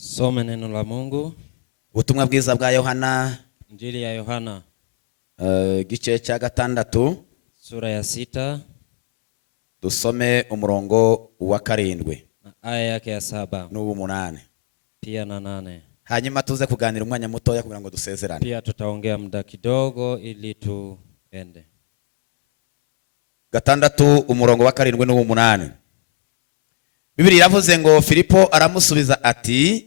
Some neno la Mungu. Ubutumwa bwiza bwa Yohana. Injili ya Yohana. Gice cya 6. Sura ya 6. Dusome umurongo wa 7. Aya yake ya 7. N'ubu 8. Pia na 8. Hanyuma tuze kuganira umwanya mutoya kugira ngo dusezerane. Pia tutaongea muda kidogo ili tuende. 6 umurongo wa 7 n'ubu 8. Bibiri yavuze ngo Filipo aramusubiza ati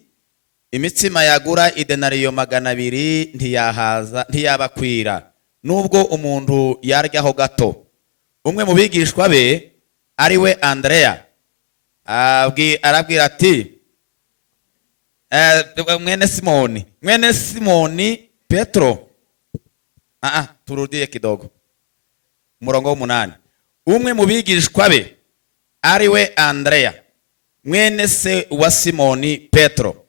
imitsima yagura idenariyo 200 ntiyabakwira nubwo umuntu yaryaho gato. Umwe mu bigishwa be ari we Andrea arabwira ati mwene Simoni Petro. Turudie kidogo. Umurongo wa 8. Umwe mu bigishwa be ari we Andrea mwene se wa Simoni Petro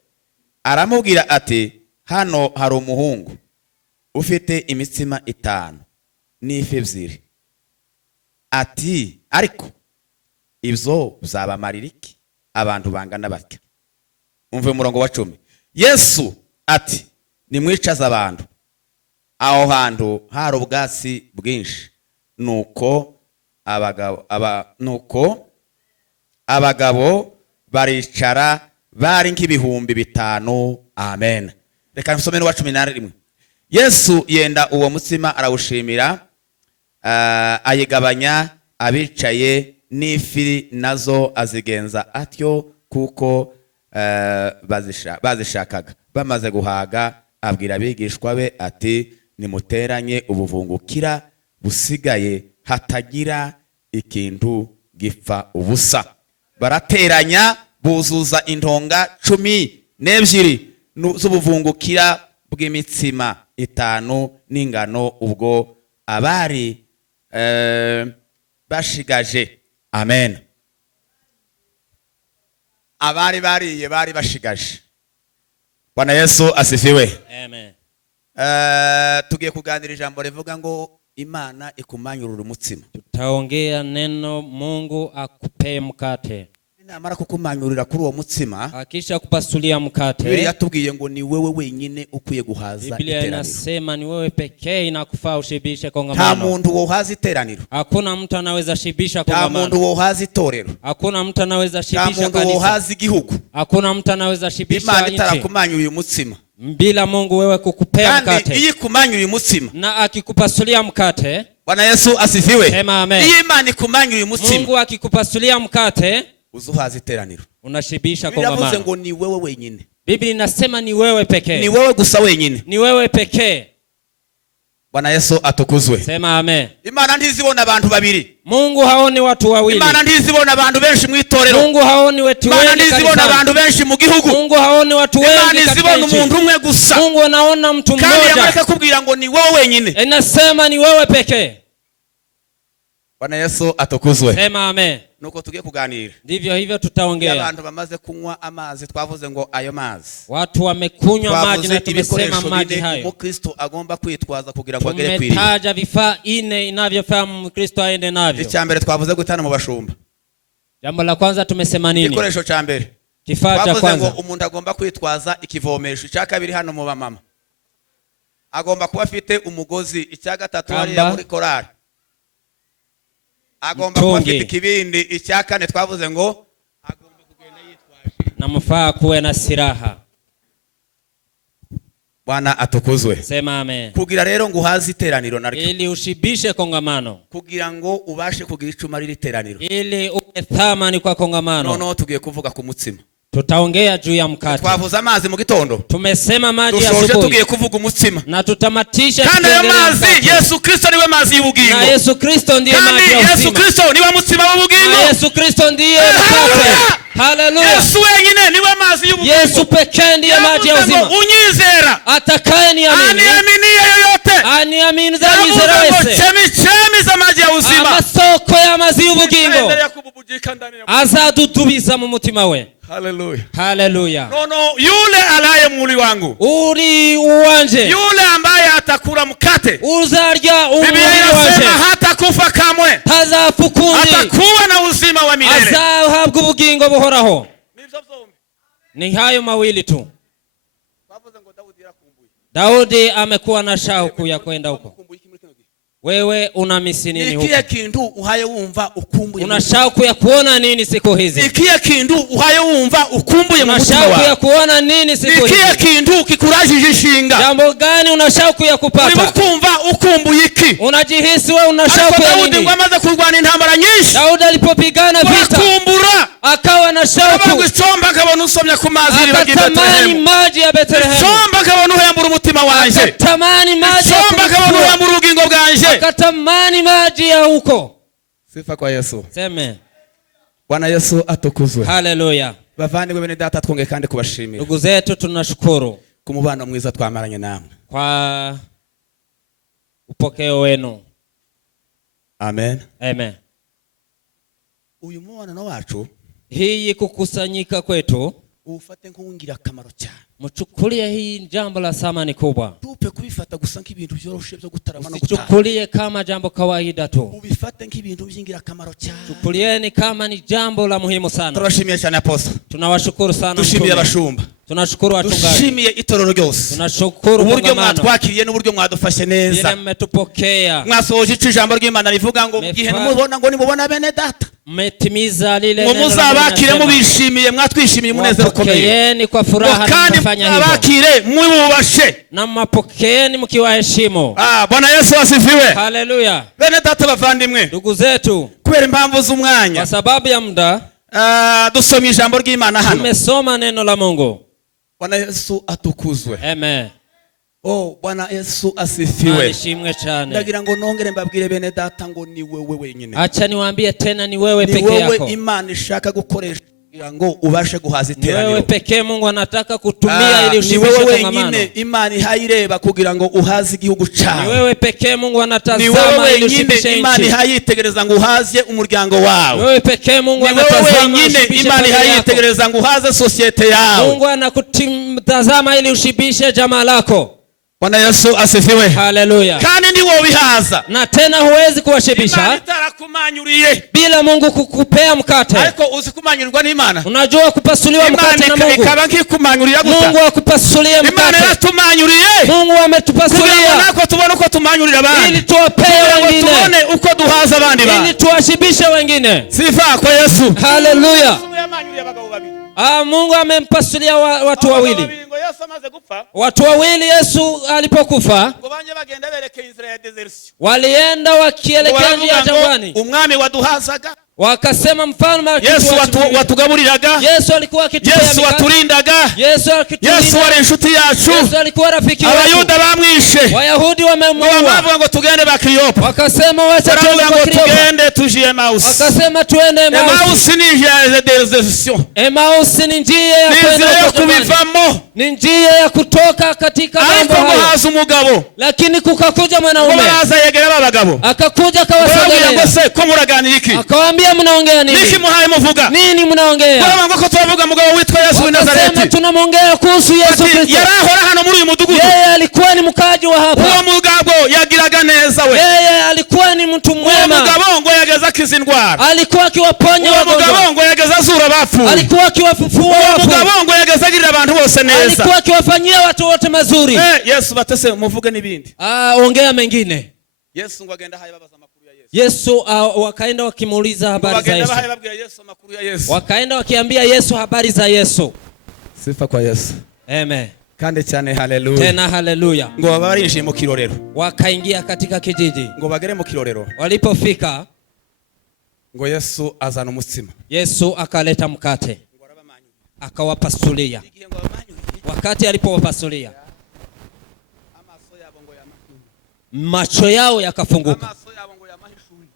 aramubwira ati hano hari umuhungu ufite imitsima 5 n'ifi 2. Ati ariko ibyo bizabamarira iki abantu bangana batya? Umve umurongo wa 10. Yesu ati nimwicaza abantu. Aho hantu hari ubwatsi bwinshi nuko abagabo baricara bari nk'ibihumbi 5. Amen. Reka nsome n'uwa 11. Yesu yenda uwo mutsima arawushimira, ayigabanya abicaye, n'ifi nazo azigenza atyo kuko bazishakaga. Bamaze guhaga abwira abigishwa be ati nimuteranye ubuvungukira busigaye hatagira ikintu gipfa ubusa. Barateranya buzuza intonga 12 z'ubuvungukira bw'imitsima 5 n'ingano ubwo abari bashigaje. Amen. Abari bariye bari bashigaje. Bwana Yesu asifiwe. Amen. Tugiye kuganira ijambo rivuga ngo Imana ikumanyurura umutsima. Tutaongea neno Mungu akupe mkate. Namara kukumanyurira kuri uwo mutsima, akisha kupasulia mkate. Biblia yatubwiye ngo ni wewe wenyine ukwiye guhaza iteraniro. Biblia inasema ni wewe pekee inakufaa ushibishe kongamano. Nta muntu wohaza iteraniro. Hakuna mtu anaweza shibisha kongamano. Nta muntu wohaza itorero. Hakuna mtu anaweza shibisha kanisa. Nta muntu wohaza igihugu. Hakuna mtu anaweza shibisha nchi. Imana itarakumanyurira umutsima. Bila Mungu wewe kukupea mkate. Kandi iyi kumanyurira umutsima. Na akikupasulia mkate. Bwana Yesu asifiwe. Sema amen. Iyi Imana ikumanyurira umutsima. Mungu akikupasulia mkate. Uzuhaza iteraniro. Unashibisha kongamano. Biblia ngo ni wewe wenyine. Biblia inasema ni wewe pekee. Ni wewe gusa wenyine. Ni wewe pekee. Bwana Yesu atukuzwe. Sema amen. Imana ntizibona abantu babiri. Mungu haoni watu wawili. Imana ntizibona abantu benshi mu itorero. Mungu haoni watu wengi kanisani. Imana ntizibona abantu benshi mu gihugu. Mungu haoni watu wengi katika nchi. Imana ntizibona umuntu umwe gusa. Mungu anaona mtu mmoja. Kandi yamareka kubwira ngo ni wewe wenyine. Inasema ni wewe pekee. Bwana Yesu atukuzwe. Sema amen. Nuko tugiye kuganira. Ndivyo hivyo tutaongea. Abantu bamaze kunywa amazi, twavuze ngo ayo mazi. Watu wamekunywa maji na tumesema maji hayo. Kristo agomba kwitwaza kugira ngo agere kwiri. Tumetaja vifaa 4 inavyofaa Kristo aende navyo. Icyambere twavuze gutana mu bashumba. Jambo la kwanza tumesema nini? Ikoresho cyambere. Kifaa cha kwanza. Ngo umuntu agomba kwitwaza ikivomesho. Icyakabiri hano mu bamama. Agomba kuba afite umugozi. Icyagatatu hari muri korari. Agomba kuba afite ikibindi. Icyakane twavuze ngo agomba kugenda yitwaje. Namufaa kuwe na silaha. Bwana atukuzwe. Sema amen. Kugira rero ngo uhaze iteraniro naryo. Ili ushibishe kongamano. Kugira ngo ubashe kugira icuma riri iteraniro. Ili uwe thamani kwa kongamano. No tugiye kuvuga ku mutsima. Tutaongea juu ya mkate. Twavuza amazi mu gitondo. Tumesema maji ya asubuhi. Tugiye kuvuga umutsima. Na tutamatisha kandi ayo mazi Yesu Kristo niwe mazi y'ubugingo. Na Yesu Kristo ndiye maji ya uzima. Yesu Kristo niwe mutsima w'ubugingo. Na Yesu Kristo ndiye mkate. Haleluya. Yesu wenyine niwe mazi y'ubugingo. Yesu pekee ndiye maji ya uzima. Unyizera. Atakayeniamini. Aniamini yoyote. Aniamini za mizera wese. Chemi za maji ya uzima. Amasoko ya mazi y'ubugingo. Azadudubiza mu mutima we. Hallelujah. Hallelujah. No, yule alaye mwili wangu. Uri uwanje. Yule ambaye atakula mkate. Uzarya umwili wanje. Biblia inasema hatakufa kamwe. Tazafukundi. Atakuwa na uzima wa milele. Azahabwa ubugingo buhoraho. Ni hayo mawili tu. Daudi amekuwa na shauku ya kwenda huko. Wewe una misi nini huko? Ikiye kintu uhaye wumva ukumbuye. Una shauku ya kuona nini siku hizi? Ikiye kintu uhaye wumva ukumbuye mu mutima wawe. Una shauku ya kuona nini siku hizi? Ikiye kintu kikurajije ishinga. Jambo gani una shauku ya kupata? Uri kumva ukumbuye iki? Unajihisi wewe una shauku ya nini? Daudi amaze kurwana intambara nyinshi. Daudi alipopigana vita akumbura akawa na shauku. Abagusomba akabona usomya ku mazi akatamani maji ya Bethlehem. Somba akabona uhembura umutima wanje. Akatamani maji ya Somba akabona uhembura ubugingo bwanje. Akatamani maji ya huko. Sifa kwa Yesu. Sema. Bwana Yesu atukuzwe. Haleluya. Bavandimwe bene data twonge kandi kubashimira. Ndugu zetu tunashukuru ku mubano mwiza twamaranye namwe. Kwa upokeo wenu. Amen. Amen. Uyu mubano wacu hii kukusanyika kwetu ufate nk'ungira akamaro cyane. Mchukulie hii jambo la thamani kubwa. Tupe kubifata gusa nk'ibintu byoroshe byo gutarama no gutaha. Chukulie kama jambo kawaida tu. Ubifate nk'ibintu byingira akamaro cyane. Chukulieni kama ni jambo la muhimu sana. Turashimiye cyane apostle. Tunawashukuru sana. Dushimiye abashumba. Tunashukuru wachungaji. Dushimiye itorero ryose. Tunashukuru uburyo mwatwakiriye n'uburyo mwadufashe neza. Ile mmetupokea. Mwasoje ijambo ry'Imana rivuga ngo gihe mubona ngo nimubona bene data. Mmetimiza lile neno. Muzabakire mubishimiye mwatwishimiye munezero ukomeye. Pokeeni kwa furaha na mfanya hivyo. Mubakire mwubashe. Na mwapokeeni mkiwaheshimu. Bwana Yesu asifiwe. Haleluya. Bene data bavandimwe. Ndugu zetu. Kubera impamvu z'umwanya. Kwa sababu ya muda. Dusomye ijambo ry'Imana hano. Tumesoma neno la Mungu. Bwana Yesu atukuzwe. Amen. Bwana Yesu asifiwe. Nishimwe cyane. Ndagira ngo nongere mbabwire bene data ngo ni wewe wenyine. Acha niwaambie tena ni wewe peke yako. Ni wewe Imana ishaka gukoresha ngo ubashe guhaza iteraniro. Wewe pekee Mungu anataka kutumia ili ushibishe kongamano. Ni wewe Imana ihayireba kugira ngo uhaze igihugu cyawe. Ni wewe pekee Mungu anatazama ili ushibishe nchi. Imana ihayitegereza ngo uhaze umuryango wawe. Wewe pekee Mungu anatazama ili ushibishe Imana ihayitegereza ngo uhaze societe yawe. Mungu anakutazama ili ushibishe jamaa lako. Bwana Yesu asifiwe. Haleluya. Kandi ndi wo bihaza. Na tena huwezi kuwashibisha bila Mungu kukupea mkate. Ariko uzikumanyurirwa n'Imana. Unajua kupasuliwa mkate na Mungu. Ikaba nkikumanyurira gusa. Mungu akupasulie mkate. Imana yatumanyuriye. Mungu ametupasulia. Kugira ngo tubone uko tumanyurira abandi. Ili tuwapee wengine. Tubone uko duhaza abandi ba. Ili tuwashibishe wengine. Sifa kwa Yesu. Haleluya. Mungu amempasulia watu wawili. Watu wawili Yesu alipokufa walienda wakielekea njia jangwani. Umwami waduhazaga. Wakasema mfalme Yesu watugaburiraga. Yesu alikuwa akitupea Yesu waturindaga. Yesu wari inshuti yacu. Yesu alikuwa rafiki wetu. Abayuda bamwishe. Wayahudi wamemuua. Bavuga ngo tugende Bakriyopa. Wakasema wacha tuende Bakriyopa. Tugende tuje Emmaus. Wakasema tuende Emmaus. Emmaus ni njia ya desertion. Emmaus ni njia ya kwenda kubivamo. Ni njia ya kutoka katika mambo hayo. Haza umugabo. Lakini kukakuja mwanaume. Baza yegera babagabo. Akakuja kawasogelea. Ngo ko muraganira iki? Akawaambia mnaongea nini? Niki muhaye muvuga? Nini mnaongea? Baba ngo ko tuvuga mugabo witwa Yesu wa Nazareti. Wakasema tunamongea kuhusu Yesu Kristo. Yarahora hano muri uyu mudugudu. Yeye alikuwa ni mkaji wa hapa. Uwo mugabo yagiraga neza we. Yeye alikuwa ni mtu mwema. Uwo mugabo ngo yageza kizindwara. Alikuwa akiwaponya wagonjwa. Uwo mugabo ngo yageza zura bafu. Alikuwa akiwafufua wafu. Uwo mugabo ngo yageza girira abantu bose neza. Alikuwa akiwafanyia watu wote mazuri. Yesu batese muvuge nibindi. Ongea mengine. Yesu ngo agenda haye babaza makuru ya Yesu. Yesu wakaenda wakimuuliza habari za Yesu. Wakaenda wakiambia Yesu habari za Yesu. Sifa kwa Yesu. Amen. Kande cyane haleluya. Tena haleluya. Ngo barinjiye mu kirorero. Wakaingia katika kijiji. Ngo bagere mu kirorero. Walipofika ngo Yesu azana umutsima. Yesu akaleta mkate. Akawapasulia. Wakati alipowapasulia macho yao yakafunguka.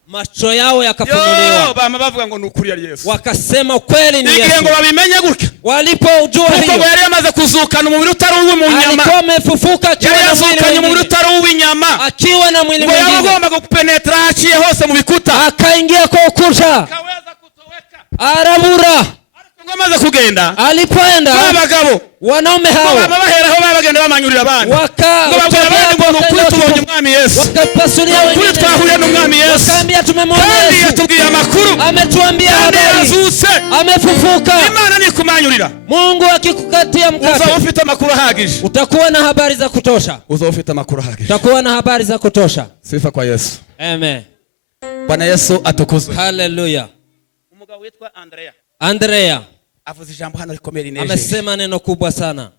Macho yao yakafunuliwa. Bama bavuga ngo nukuri ari Yesu. Wakasema kweli ni Yesu. Igihe ngo babimenye gutya. Walipojua hiyo. Kuko yari yamaze kuzukana umubiri utari uw'inyama. Alikuwa amefufuka akiwa na umubiri utari uw'inyama. Akiwa na mwili mwingine. Ngo yagomba kupenetra haciye hose mu bikuta. Akaingia kwa ukuta. Akaweza kutoweka. Arabura. Ngo amaze kugenda. Alipoenda. Abagabo. Wanaume hao. bagenda bamanyurira abandi ngo wakapasulia babwira abandi ngo nukuri tubonye umwami Yesu, nukuri twahuye n'umwami Yesu, kandi yatubwiye amakuru, ametuambia kandi yazutse, amefufuka. Imana ni kumanyurira. Mungu akikukatia mkate, uzaba ufite amakuru ahagije, utakuwa na habari za kutosha, uzaba ufite amakuru ahagije, utakuwa na habari za kutosha. Sifa kwa Yesu. Amen. Bwana Yesu atukuzwe. Hallelujah. Umugabo witwa Andrea avuze ijambo hano rikomeye rinejeje. amesema neno kubwa sana.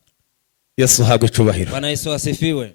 Yesu hagwe icubahiro. Bwana Yesu asifiwe.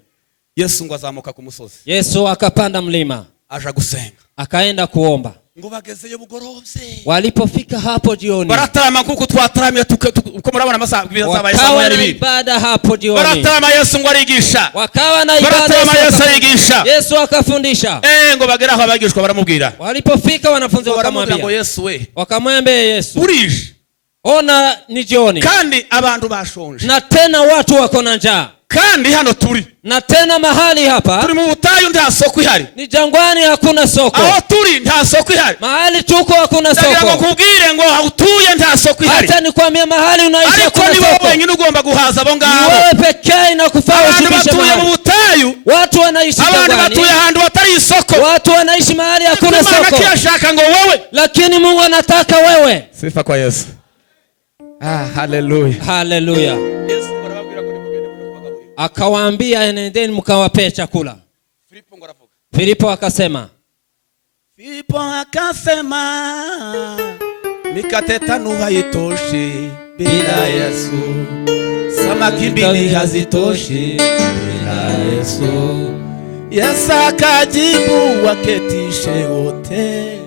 Yesu ngo azamuka ku musozi. Yesu akapanda mlima, aja gusenga, akaenda kuomba. ngo bagezeyo bugorovye, walipofika hapo jioni, baratarama kuko twataramye uko murabona amasaha bizabaye saa moya n'ibiri, ibada hapo jioni, baratarama Yesu ngo arigisha, wakawa na ibada, baratarama Yesu arigisha, Yesu akafundisha. Ngo bagera aho abagishwa baramubwira, walipofika wanafunzi wakamwambia, ngo Yesu we, wakamwambia Yesu, urije, ona ni jioni, kandi abantu bashonje, na tena watu wako na njaa, kandi hano turi, na tena mahali hapa turi mu butayu nta soko ihari, ni jangwani, hakuna soko, aho turi nta soko ihari, mahali tuko hakuna soko. Ndagira ngo kubwire ngo aho utuye nta soko ihari, hata nikwambia mahali unaishi hakuna soko, ariko ni wewe nyine ugomba guhaza abo ngabo, wewe pekee inakufaa ushibishe mahali. Batuye mu butayu, watu wanaishi jangwani, abandi batuye ahantu hatari isoko, watu wanaishi mahali hakuna soko, Imana kiyashaka ngo wewe, lakini Mungu anataka wewe. Sifa kwa Yesu. Hallelujah. Hallelujah. Akawaambia enendeni mkawapee chakula. Filipo akasema, mikate tano haitoshi bila Yesu, samaki mbili hazitoshi bila Yesu. Yesu akajibu, waketishe wote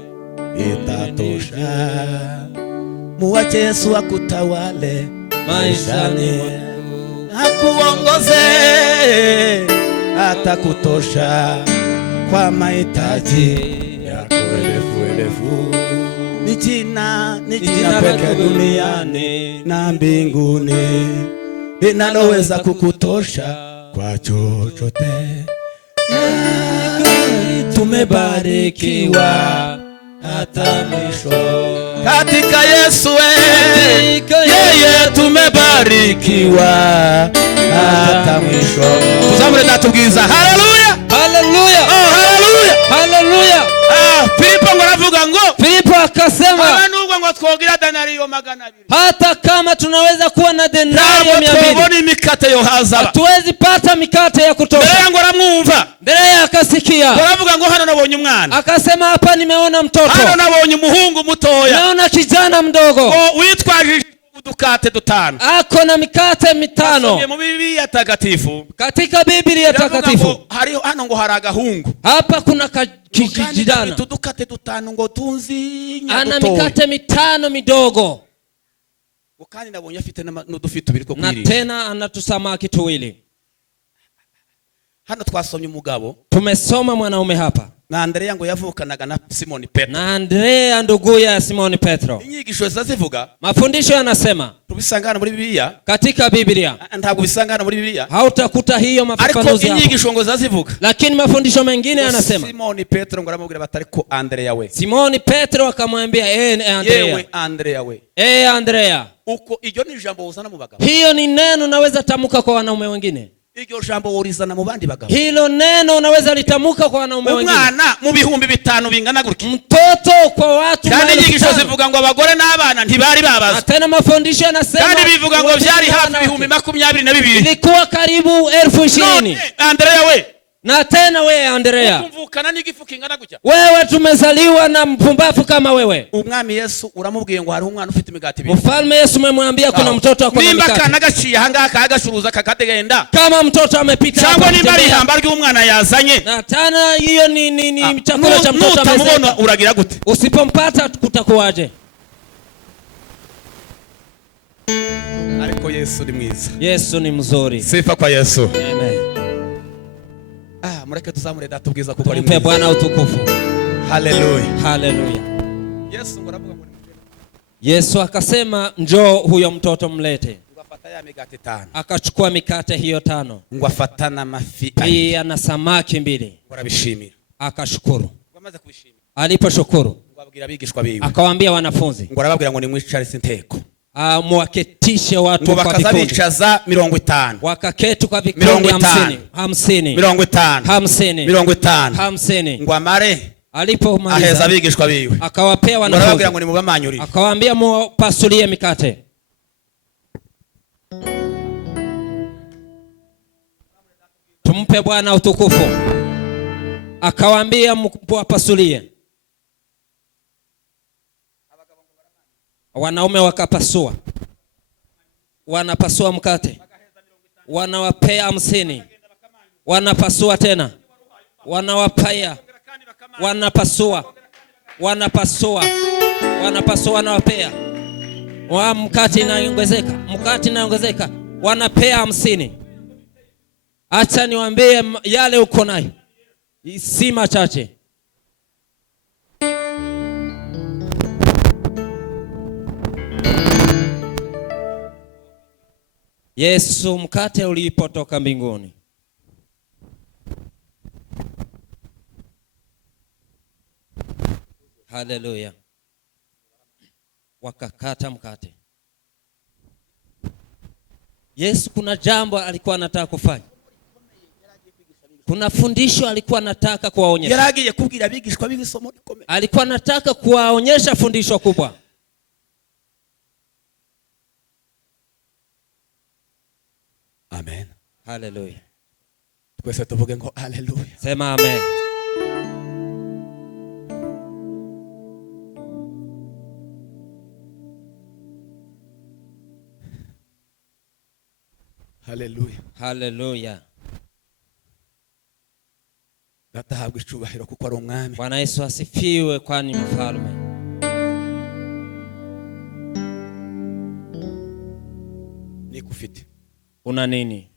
itatosha, muache Yesu akutawale maishani, akuongoze atakutosha kwa mahitaji yako elefu. Ni jina pekee duniani na mbinguni linaloweza kukutosha kwa chochote. Tumebarikiwa hata mwisho katika Yesu, yeye tumebarikiwa hata mwisho. Tuzamure natubwiza. Haleluya, haleluya, oh haleluya, haleluya. Filipo ngo aravuga ngo, Filipo akasema, nubwo ngo twogira denariyo 200, hata kama tunaweza kuwa na denariyo 200, tubone mikate yo hazaba, hatuwezi pata mikate ya kutosha. Ndio ngo aramwumva, ndio akasikia, aravuga ngo hano nabonye umwana, akasema hapa nimeona mtoto, hano nabonye umuhungu mutoya, naona kijana mdogo, witwaje udukate 5, ako na mikate 5. Mu Biblia takatifu, katika Biblia takatifu hano ngo hari agahungu, hapa kuna kijana udukate 5 ngo tunzi ana mikate 5 midogo, ukani nabonye afite n'udufite 2 ko kwirira, na tena anatusamaki 2. hano twasomye umugabo, tumesoma mwanaume hapa, na Andrea ngo yavukanaga na Simon Petro, na Andrea ndugu ya Simon Petro. Inyigisho zazivuga, mafundisho yanasema, tubisangana muri Biblia, katika Biblia ntabwo bisangana muri Biblia, hautakuta hiyo mafafanuzi hapo, ariko inyigisho ngo zazivuga, lakini mafundisho mengine yanasema, Simon Petro ngo aramubwira batari ko Andrea we, Simon Petro akamwambia Andrea, yewe Andrea we, Andrea, uko iryo ni jambo uzana mu bagabo, hiyo ni neno naweza tamuka kwa wanaume wengine, iryo jambo urizana mu bandi bagabo, hilo neno unaweza litamuka kwa wanaume wengine, umwana mu bihumbi 5 bingana gutya, mtoto kwa watu, kandi inyigisho zivuga ngo abagore n'abana ntibari babaza, tena mafundisho yanasema, kandi bivuga ngo byari hafi ibihumbi 22, ilikuwa karibu 20,000. Andrea we, na tena we Andrea, kumvukana n'igifu kingana gutya, wewe tumezaliwa na mpumbavu kama wewe. Umwami Yesu uramubwiye ngo hari umwana ufite imigati 2, Mfalme Yesu umemwambia kuna mtoto akona mikate, nimba kana gaciye hanga kagashuruza kakadegenda, kama mtoto amepita hapo, cyangwa nimba ari hamba ry'umwana yazanye, na tena hiyo ni chakula cha mtoto amezeka, uragira gute? Usipompata kutakuwaje? Ariko Yesu ni mwiza, Yesu ni mzuri. Sifa kwa Yesu. Amen. Mureke tuzamure datubwiza kuko ari mwiza. Bwana utukufu. Haleluya, haleluya. Yesu ngo aravuga ngo, Yesu akasema njoo huyo mtoto mlete. Ngafata ya mikate 5, akachukua mikate hiyo 5, ngwafatana mafi pia na samaki 2, barabishimira, akashukuru. Ngamaze kubishimira, aliposhukuru ngwabwira abigishwa biwe, akawaambia wanafunzi, ngo arababwira ngo nimwicare sinteko, Mwaketishe watu kwa vikundi. Bakazabicaza 50. Wakaketu kwa vikundi 50. 50. 50. Ngo amare. Alipomaliza aheza abigishwa biwe. Akawapea wanafunzi. Ngo nimubamanyurire. Akawaambia mupasulie mikate. Tumpe Bwana utukufu. Akawaambia mpasulie. Wanaume wakapasua. Wanapasua mkate. Wanawapea 50. Wanapasua tena. Wanawapea. Wanapasua. Wanawapea. Mkate inaongezeka. Wanapea 50. Acha niwaambie yale uko nayo. Si machache. Yesu mkate ulipotoka mbinguni. Haleluya. Wakakata mkate. Yesu kuna jambo alikuwa anataka kufanya. Kuna fundisho alikuwa anataka kuwaonyesha. Yaragiye kubwira abigishwa b'isomo rikomeye. Alikuwa anataka kuwaonyesha fundisho kubwa. Amen. Hallelujah. Twese tuvuge ngo hallelujah. Sema amen. Hallelujah. Hallelujah. Datahabwa icubahiro kuko ari umwami. Bwana Yesu asifiwe kwani mfalme. Nikufite. Una nini?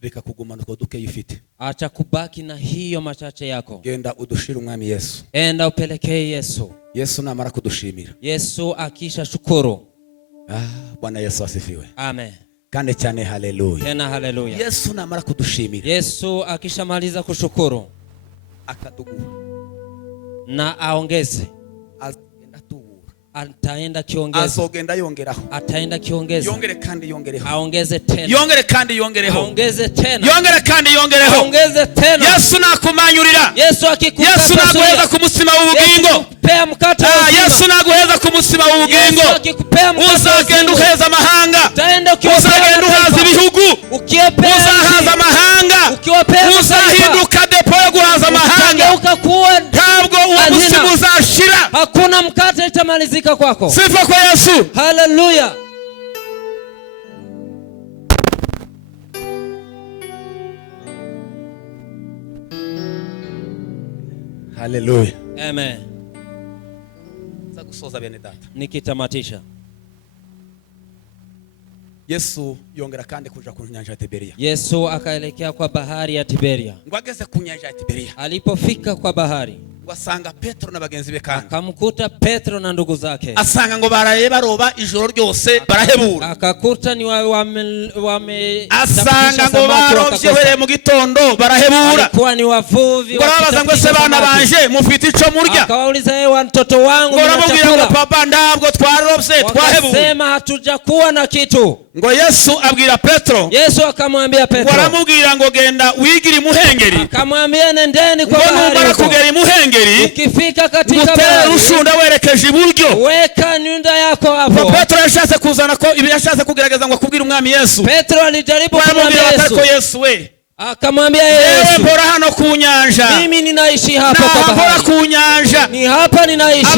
Reka kugumana uko duke yifite. Acha kubaki na hiyo machache yako. Genda udushire umwami Yesu. Enda upelekee Yesu. Yesu namara kudushimira. Yesu akisha shukuru. Bwana Yesu asifiwe. Amen. Kande cyane haleluya. Tena haleluya. Yesu namara kudushimira. Yesu akishamaliza kushukuru akatugura na aongeze. Ataenda kiongeza. Azogenda yongeraho. Ataenda kiongeza. Yongere kandi yongereho. Aongeze tena. Yongere kandi yongereho. Aongeze tena. Yongere kandi yongereho. Aongeze tena. Yesu nakumanyurira. Yesu akikupa. Yesu naguheza ku mutsima w'ubugingo. Yesu akikupea mkate wa uzima. Yesu naguheza ku mutsima w'ubugingo. Yesu akikupea mkate wa uzima. Uzagenda uheza amahanga. Utaenda ukiwapea. Uzagenda uhaza ibihugu. Ukiwapea. Uzahaza amahanga. Ukiwapea. Uzahinduka depo yo guhaza amahanga. Ukakuwa. Ntabwo uwo mutsima uzashira. Hakuna mkate itamalizika kwako. Sifa kwa Yesu. Hallelujah. Hallelujah. Amen. Zagusoza bene data. Nikitamatisha. Yesu yongera kandi kuja ku nyanja ya Tiberia. Yesu akaelekea kwa bahari ya Tiberia. Ngo ageze ku nyanja ya Tiberia. Alipofika kwa bahari, wasanga Petro na bagenzi be kandi. Akamkuta Petro na ndugu zake. Asanga ngo baraye baroba ijoro ryose barahebura. Akakuta ni wame asanga ngo barovye were mu gitondo barahebura. Alikuwa ni wavuvi. Ngo babaza ngo se bana banje mufite ico murya. Akawauliza yeye watoto wangu mna chakula. Ngo papa ndabwo twarovye twahebura. Wakasema hatujakuwa na kitu. Ngo Yesu abwira Petro. Yesu akamwambia Petro. Waramubwira ngo genda wigiri muhengeri. Akamwambia nendeni kwa bahari. Ngo numara kugera muhengeri. Ukifika katika bahari. Rushunda werekeje iburyo. Weka nyunda yako hapo. Petro yashatse kuzana ko yashatse kugerageza ngo kubwira umwami Yesu. Petro alijaribu kumwambia Yesu. Yesu we. Akamwambia Yesu. Mbora hano ku nyanja. Mbimi ninaishi hapa kwa bahari. Ku nyanja. Ni hapa ninaishi.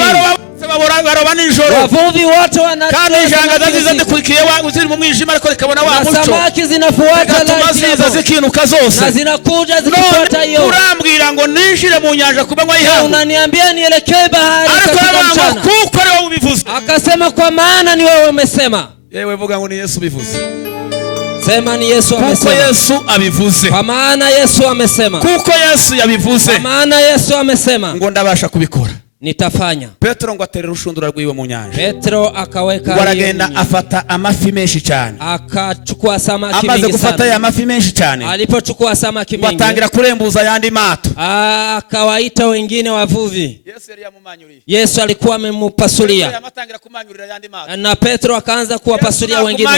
Baroba nijoro. Wavuvi wote wanatoka. Kandi janga zazize kurikiye uziri mu mwijima ariko rikabona wa muco. Samaki zinafuata laiti. Zikinuka zose. Na zinakuja zikifuata hiyo. Urambwira ngo ninjire mu nyanja kuba ngwayihawe. Unaniambia nielekee bahari katika mchana. Kuko ari wowe ubivuze. Akasema kwa maana ni wewe umesema. Yewe vuga ngo ni Yesu bivuze. Sema ni Yesu amesema. Kuko Yesu abivuze. Kwa maana Yesu amesema. Kuko Yesu yabivuze. Kwa maana Yesu amesema. Ngo ndabasha kubikora. nitafanya. Petero ngo aterera urushundura rwiwe mu nyanja. Petero akaweka waragenda afata amafi menshi cyane. Akachukua samaki mingi sana. Amaze gufata ya mafi menshi cyane. Alipochukua samaki mingi. Watangira kurembuza yandi mato. Akawaita wengine wavuvi. Yesu alikuwa amemupasulia. Na Petro akaanza kuwapasulia wengine.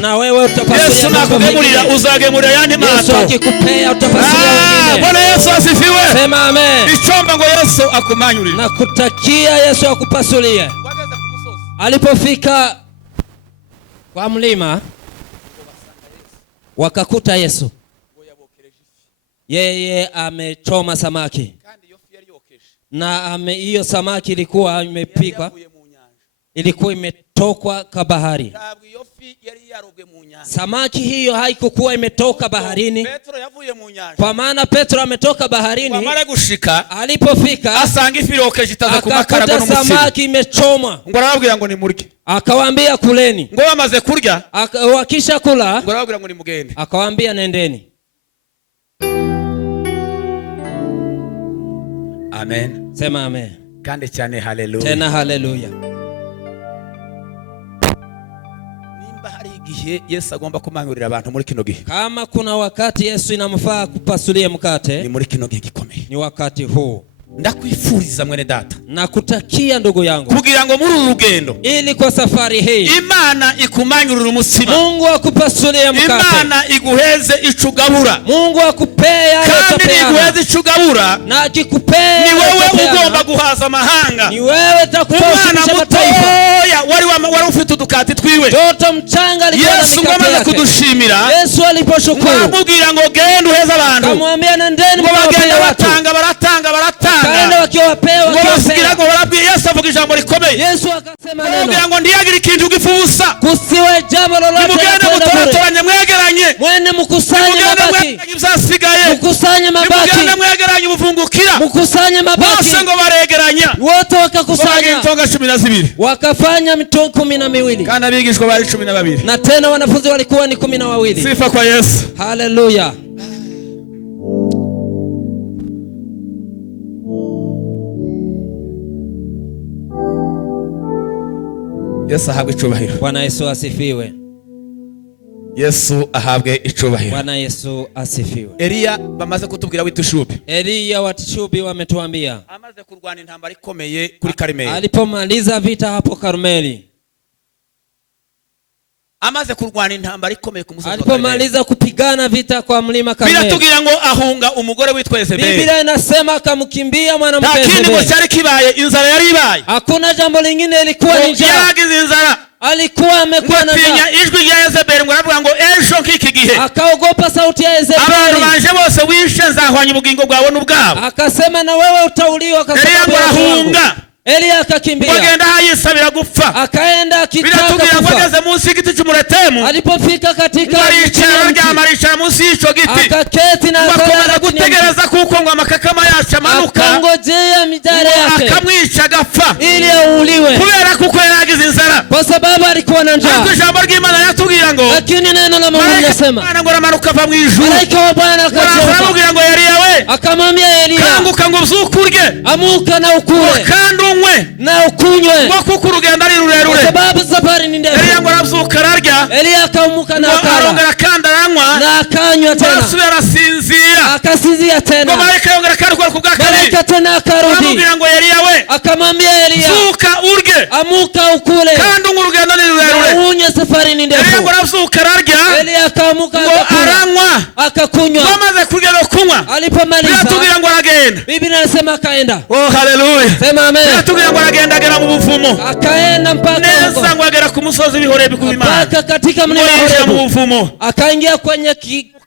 Na wewe utapasulia. Yesu nakugemurira uzagemurira yandi mato. Yesu akikupea utapasulia wengine. Bwana Yesu asifiwe. Sema amen. Ichomba ngo Yesu akumanyurire. Na kutakia Yesu akupasulie. Alipofika kwa mlima wakakuta Yesu. Yeye amechoma samaki. Na hiyo samaki ilikuwa imepikwa. Ilikuwa imetokwa kwa bahari. Samaki hiyo haikukuwa imetoka baharini. Kwa maana Petro ametoka baharini. Alipofika akakuta samaki imechomwa. Akawaambia kuleni. Wakisha kula akawaambia nendeni. Amen. Sema amen. Kande cyane haleluya. Tena haleluya. Nimba hari igihe Yesu agomba kumanyurira abantu muri kino gihe. Kama kuna wakati Yesu inamfaa kupasulia mkate, ni muri kino gihe gikomeye. Ni wakati huu. Ndakwifuriza mwene data. Nakutakia ndugu yangu. Kugira ngo muri urugendo. Ili kwa safari hii. Imana ikumanyurira umutsima. Mungu akupasulie mkate. Imana iguheze icugabura. Mungu akupea kandi iguheze icugabura. Na akikupea ni wewe ugomba guhaza amahanga. Ni wewe utakutosha mataifa. Wari ufite udukati twiwe. Toto mchanga alikuwa na mikate yake. Yesu kudushimira. Yesu aliposhukuru. Amubwira ngo genda uheza abantu. Kamwambia nendeni mkawapea watu. Baratanga. Kaenda wakiwapea. Ngo barabwiye Yesu avuga ijambo rikomeye. Yesu akasema neno. Amubwira ngo ndiyagira ikintu gifusa. Kusiwe jambo lolote. Mugende mutoratoranye mwegeranye. Mwene mkusanye mabaki. Mkusanye mabaki. Mugende mwegeranye ubuvungukira. Mkusanye mabaki. Bose ngo baregeranya. Wote wakakusanya. Wakafanya mitongo 12. Kandi abigishwa bari 12. Na tena wanafunzi walikuwa ni 12. Sifa kwa Yesu. Haleluya. Yesu ahabwe icubahiro. Bwana Yesu asifiwe. Yesu ahabwe icubahiro. Bwana Yesu asifiwe. Eliya bamaze kutubwira witushubi. Eliya watishubi wametuambia. Amaze kurwana intambara ikomeye kuri Karmeli. Alipomaliza vita hapo Karmeli. Amaze kurwana intambara ikomeye ku musozi wa Karmeli. Alipomaliza kupigana vita kwa mlima Karmeli. Biratubwira ngo ahunga umugore witwa Yezebeli. Biblia inasema akamkimbia mwanamke Yezebeli. Lakini ngo cyari kibaye inzara yari ibaye. Hakuna jambo lingine ilikuwa ni njaa. Yagize inzara. Alikuwa amekuwa na njaa. Ijwi rya Yezebeli ngo aravuga ngo ejo nk'iki gihe. Akaogopa sauti ya Yezebeli. Abantu banje bose wishe nzahwanya ubugingo bwawe n'ubwabo. Akasema na wewe utauliwa kwa sababu ya ahunga. Eliya akakimbia. Wagenda hayisabira gupfa. Akaenda akitaka kufa. Biratubwira ngo ageze munsi y'igiti cy'umuretemu. Alipofika katika aricara munsi y'icyo giti. Akaketi na akomeza gutegereza kuko ngo amakakama yacu amanuka. Akangojea mijare yake. Akamwica agapfa. Ili auliwe. Kubera kuko yaragize inzara. Kwa sababu alikuwa na njaa. Ariko ijambo ry'Imana yatubwira ngo. Lakini neno la Mungu linasema. Bwana ngo ramanuka va mu ijuru. Malaika wa Bwana akasema ngo Eliya we. Akamwambia Eliya. Kanguka ngo uzukurye. Amuka na ukule. Kandi unywe. Na ukunywe. Ngo kuko urugendo ari rurerure. Kwa sababu safari ni ndefu. Eliya ngo arazuka ararya. Eliya akamuka na akara. Arongera kandi aranywa. Na akanywa tena. Asubira arasinzia. Akasinzia tena. Ngo malaika yongera kandi kwa kubwakari. Malaika tena akarudi. Akamubwira ngo Eliya we. Akamwambia Eliya. Zuka urye. Amuka ukule. Kandi urugendo ni rurerure. Na unywe safari ni ndefu. Eliya ngo arazuka ararya. Eliya akamuka aranywa. Akakunywa. Bamaze kurya no kunywa. Alipomaliza. Biratubwira ngo aragenda. Biblia inasema akaenda. Oh haleluya. Sema amen. Biratubwira ngo aragenda agera mu buvumo. Akaenda mpaka neza ngo agera ku musozi bihorebe ku Imana. Mpaka katika mlima Horebu. Mu buvumo. Akaingia kwenye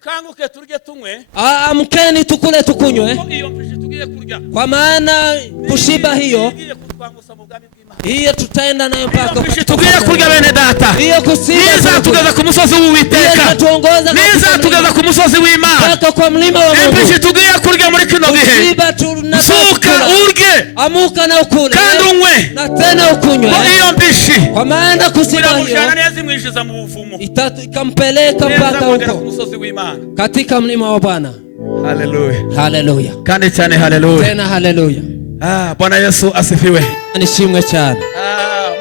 Kanguke turye tunywe. Amkeni tukule tukunywe. Iyo mpishi tugiye kurya. Kwa maana kushiba hiyo tutaenda nayo mpaka tugiye kurya bene data. Hiyo kusiba tugeza ku musozi w'Uwiteka. Tugeza ku musozi w'Imana. Mpaka kwa mlima wa Mungu. Mpishi tugiye kurya muri kino gihe. Kusiba tunataka. Suka urye. Amuka na ukule. Kandi unywe. Na tena ukunywe. Iyo mpishi. Kwa maana kusiba hiyo yazimwishiza mu buvumo. Ikampeleka mpaka huko. Musozi w'Imana. Katika mlima wa Bwana. Haleluya. Haleluya. Kandi cyane haleluya. Tena haleluya. Bwana Yesu asifiwe. Nishimwe cyane.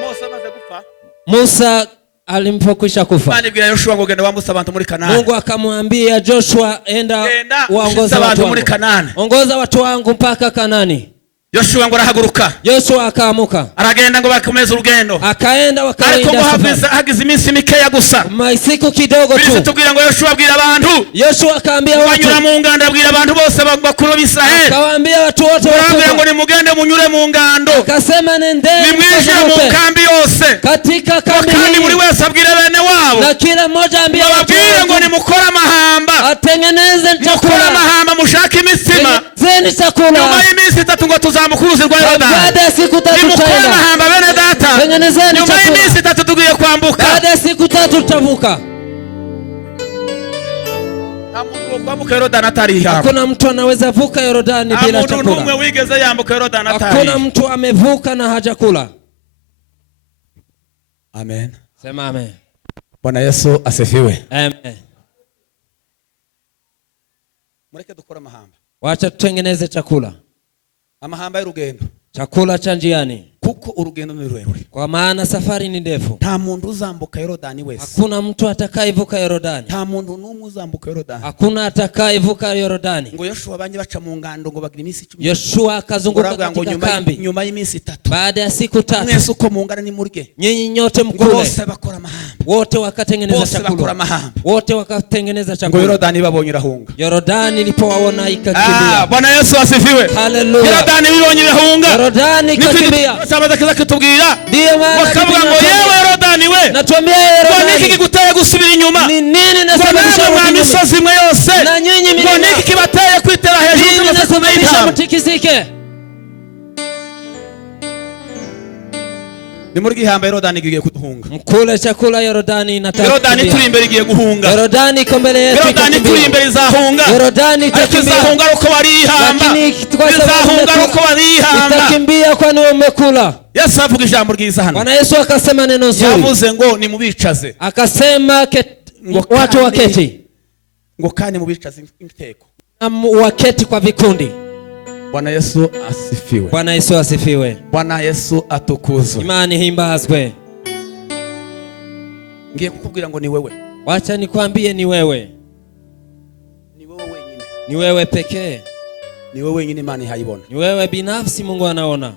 Musa amaze gupfa. Musa alipokwisha kufa. Imana ibwira Yoshua ngo genda wambusa abantu muri Kanaani. Mungu akamwambia Joshua, enda waongoza watu muri Kanaani. Ongoza watu wangu mpaka Kanaani. Yoshua ngo arahaguruka. Yoshua akaamuka. Aragenda ngo bakomeze urugendo. Akaenda wakaenda safari. Hagize iminsi mikeya gusa. Siku kidogo tu. Bise tubwira ngo Yoshua abwira abantu. Yoshua akaambia watu. Banyura mu ngando abwira abantu bose bakuru b'Israeli. Akawaambia watu wote wakuru. Ngo nimugende munyure mu ngando. Akasema nendeni. Nimwishe mu kambi yose. Katika kambi. Kandi muri wese abwira bene wabo. Na kila mmoja ambia watu. Babwire ngo nimukora amahamba. Atengeneze chakula. Mukora amahamba mushaka imitsima. Zeni chakula. Nyuma y'iminsi 3 ngo tuzamukuruzi rwa Yorodani. Baada ya siku 3 tutaenda. Mahamba bene data. Tengenezeni chakula. Nyuma y'iminsi 3 tugiye kwambuka. Baada ya siku 3 tutavuka. Hakuna mtu anaweza vuka Yorodani bila chakula. Hakuna mtu amevuka na hajakula. Amen. Sema amen. Bwana Yesu asifiwe. Amen. Mureke dukora mahamba. Wacha tutengeneze chakula. Amahamba y'urugendo. Chakula cha njiani. Kuko urugendo ni rurerure. Kwa maana safari ni ndefu. Nta muntu uzambuka Yorodani wese. Hakuna mtu atakayevuka Yorodani. Nta muntu n'umwe uzambuka Yorodani. Hakuna atakayevuka Yorodani. Ngo Yoshua banye baca mu ngando ngo bagira iminsi 10. Yoshua akazunguka katika kambi. Nyuma y'iminsi 3. Baada ya siku 3. Mwese uko mu ngano ni murye. Nyinyi nyote mkule. Bose bakora mahamba. Wote wakatengeneza chakula. Wote wakatengeneza chakula. Ngo Yorodani babonye irahunga. Yorodani ilipowaona ikakimbia. Bwana Yesu asifiwe. Haleluya. Yorodani ibonye irahunga. Yorodani ikakimbia. Samaza kiza kitubwira. Ndiyo maana wakavuga ngo yewe Yorodani we. Natuambia Yorodani. Ngo niki kiguteye gusubira inyuma? Ni nini nasababisha urudi misozi imwe yose? Na nyinyi milima. Ngo niki kibateye kwitera hejuru nasababisha mtikisike? Ni muri gihamba Yorodani igiye kuduhunga. Mkule chakula Yorodani inataka. Yorodani turi imbere igiye guhunga. Yorodani iko mbele yetu. Yorodani turi imbere izahunga. Yorodani itakimbia. Izahunga uko warihamba. Izahunga uko warihamba. Itakimbia kwani umekula. Yesu avuga ijambo ryiza hano. Bwana Yesu akasema neno zuri. Yavuze ngo ni mubicaze. Akasema watu waketi. Ngo kandi mubicaze inteko. Waketi kwa vikundi. Bwana Yesu asifiwe. Bwana Yesu asifiwe. Bwana Yesu atukuzwe. Imani himbazwe. Ngiye kukubwira ngo ni wewe. Wacha nikwambie ni wewe. Ni wewe wenyine. Ni wewe pekee. Ni wewe wenyine Imana hayibona. Ni wewe binafsi Mungu anaona.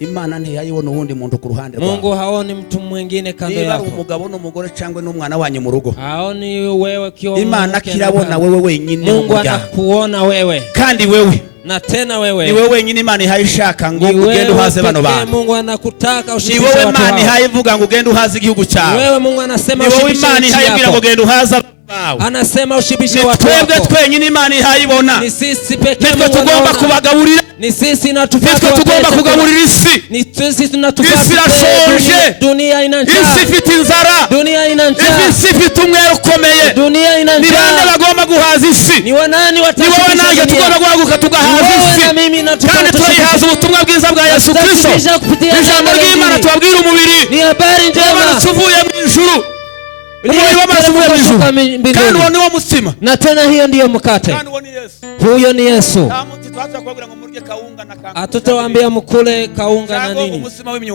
Imana ntiyayibona uwundi muntu ku ruhande rwawe. Mungu haoni mtu mwingine kando yako. Niba umugabo n'umugore cyangwa n'umwana wanyu mu rugo. Haoni wewe kio. Imana kirabona wewe wenyine. Mungu anakuona wewe. Kandi wewe. Na tena wewe. Ni wewe wenyine Imana ihayishaka ngo ugende uhaze bano bantu. Mungu anakutaka ushibishe watu. Ni wewe Imana ihayivuga ngo ugende uhaze igihugu cyawe. Wewe Mungu anasema ushibishe. Ni wewe Imana ihayibwira ngo ugende uhaze bawe. Anasema ushibishe watu wako. Twebwe twenyine Imana ihayibona. Ni sisi pekee Mungu tugomba kubagaburira. Ni sisi natufuata. Nitwe tugomba kugaburira isi. Ni sisi tunatufuata. Isi irashonje. Dunia ina njaa. Isi ifite inzara. Dunia ina njaa. Isi ifite umwero ukomeye. Dunia ina njaa. Ni bande bagomba guhaza isi. Ni wanani watashibisha dunia. Ni wewe nanjye tugomba guhaguka tugahaza isi. Kandi turayihaza ubutumwa bwiza bwa Yesu Kristo. Ijambo ry'Imana tubabwira umubiri. Ni habari njema. Tuvuye mu ijuru. Umubiri w'amaraso uvuye mu ijuru. Kandi uwo ni wo mutsima. Na tena hiyo ndiyo mkate. Kandi uwo ni Yesu. Huyo ni Yesu. Hatutawaambia mkule kaunga na nini.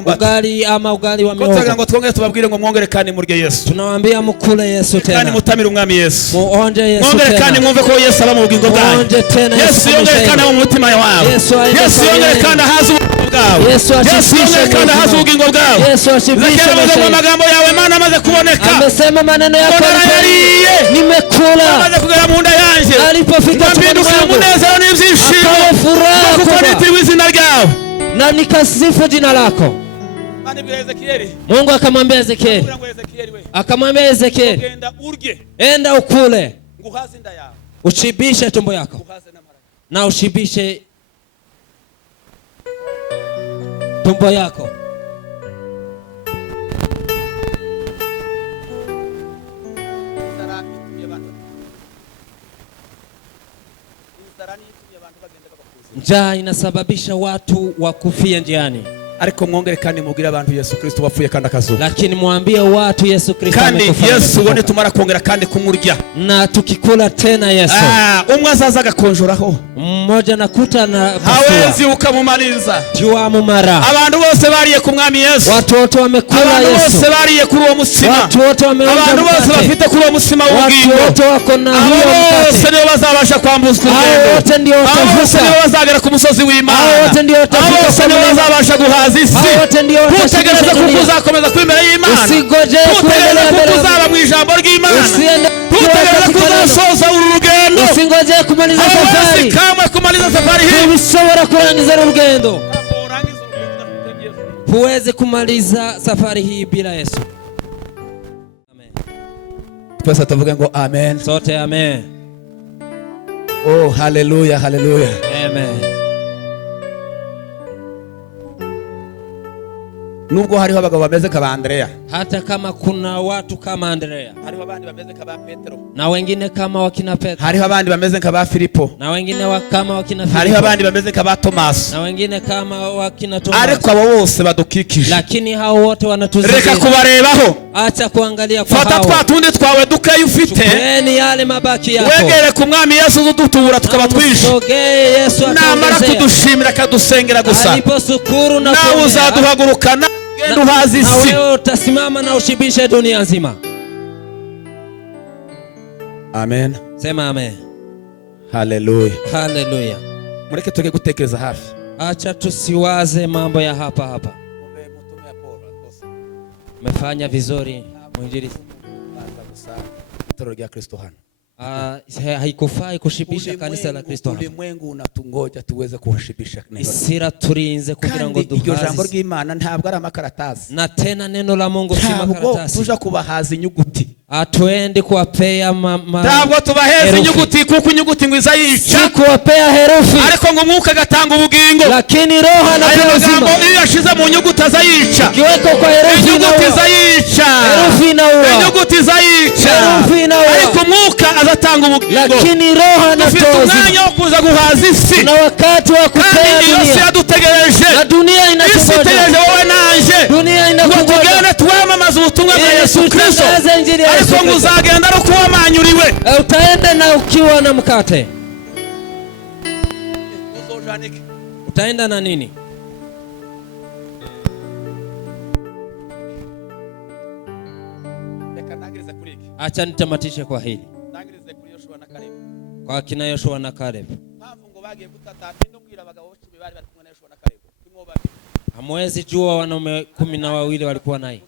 Ugali ama ugali wa mihogo. Ngo twongere tubabwire ngo mwongere kandi murye Yesu. Tunawaambia mkule Yesu tena. Kandi mutamire umwami Yesu. Muonje Yesu tena. Mwongere kandi mwumve ko Yesu aba mu bugingo bwanyu. Muonje tena Yesu yongere kandi mu mutima wawe. Yesu yongere kandi ahaze ubugingo bwawe. Yesu yongere kandi ahaze ubugingo bwawe. Yesu ashibishe amagambo yawe Mana amaze kuboneka. Amesema maneno yako nimekula. Amaze kugera mu nda yanjye. Alipofika tumboni umunezero n'ibyishimo. Kuko nitiriwe izina ryawe. Na nikasifu jina lako. Mungu akamwambia Ezekieli. Akamwambia Ezekieli. Enda ukule. Ushibishe tumbo yako. Na ushibishe tumbo yako. Njaa inasababisha watu wakufia njiani. ariko mwongere kandi mubwire abantu Yesu Kristo wapfuye kandi akazuka. Lakini mwambie watu Yesu Kristo amekufa. Kandi Yesu ubone tumara kongera kandi kumurya. Na tukikula tena Yesu. Umwe azaza agakonjoraho. Mmoja nakuta na pasua. Hawezi ukamumaliza. Jua mumara. Abantu bose bariye ku mwami Yesu. Watu wote wamekula Yesu. Abantu bose bariye kuri uwo musima. Watu wote wameonja mkate. Abantu bose bafite kuri uwo musima w'ubugingo. Watu wote wako na hiyo mkate. Bose ndio bazabasha kwambuzwa urugendo. Wote ndio watavuka. Bose ndio bazagera ku musozi w'Imana. Wote ndio watavuka. Bose ndio bazabasha guhaza isi. Wote ndio Kutegereza kuzakomeza kw'imbere y'Imana. Usigoje kuendelea mbele. Kuzaba mu ijambo ry'Imana. Usiende kutegereza kuzasoza uru rugendo. Usingoje kumaliza safari. Kama kumaliza safari hii. Ushobora kurangiza urugendo. Huwezi kumaliza safari hii bila Yesu. Amen. Pesa tuvuge ngo amen. Sote amen. Oh, hallelujah, hallelujah. Amen. Nubwo hariho abagabo bameze kaba Andrea. Hata kama kuna watu kama Andrea. Hariho abandi bameze kaba Petro. Na wengine kama wakina Petro. Hariho abandi bameze kaba Filipo. Na wengine kama wakina Filipo. Hariho abandi bameze kaba Thomas. Na wengine kama wakina Thomas. Ariko abo bose badukikije. Lakini hao wote wanatuzingira. Reka kubarebaho. Acha kuangalia kwa hao. Fata twatundi twawe dukaye ufite. Ni yale mabaki yako. Wegere ku mwami Yesu udutubura tukaba twishe. Sogee Yesu ataongezea. Namara kudushimira kadusengera gusa. Aliposhukuru na nawe uzaduhagurukana. Na wewe utasimama na ushibishe dunia nzima. Amen. Sema amen. Hallelujah. Hallelujah. Mureke tuge gutekereza hafi. Acha tusiwaze mambo ya hapa hapa. Umefanya vizuri mwinjilisti. Toro ya Kristo hana. Haikufai kushibisha kanisa la Kristo hapa. Ulimwengu unatungoja tuweze kushibisha kanisa. Isira turinze kugira ngo duhaze. Iryo jambo ry'Imana ntabwo ari amakaratasi. Na tena neno la Mungu si makaratasi. Tuja kubahaza inyuguti. Atuende kuwapea ntabwo tubaheza inyuguti kuko inyuguti ngo izayica. Si kuwapea herufi. Ariko ngo umwuka gatanga ubugingo. Lakini roho anapewa uzima. Iyo yashize mu nyuguti azayica. Kiweko kwa herufi na inyuguti zayica. Herufi na uwa. Inyuguti zayica. Herufi na uwa. Ariko umwuka azatanga ubugingo. Lakini roho anatoa uzima. Umwanya wo kuza guhaza isi. Na wakati wa kupea dunia. Kandi iyo yadutegereje. Na dunia inakungoja. Isi itegereje wowe nanje. Dunia inakungoja. Ngo tugende twamamaza ubutumwa bwa Yesu Kristo. Ariko ngo uzagenda no kuwamanyuriwe. Utaenda na ukiwa na mkate. Utaenda na nini? Acha nitamatishe kwa hili. Kwa kina Yoshua na Caleb. Hamwezi jua wanaume 12 walikuwa naye.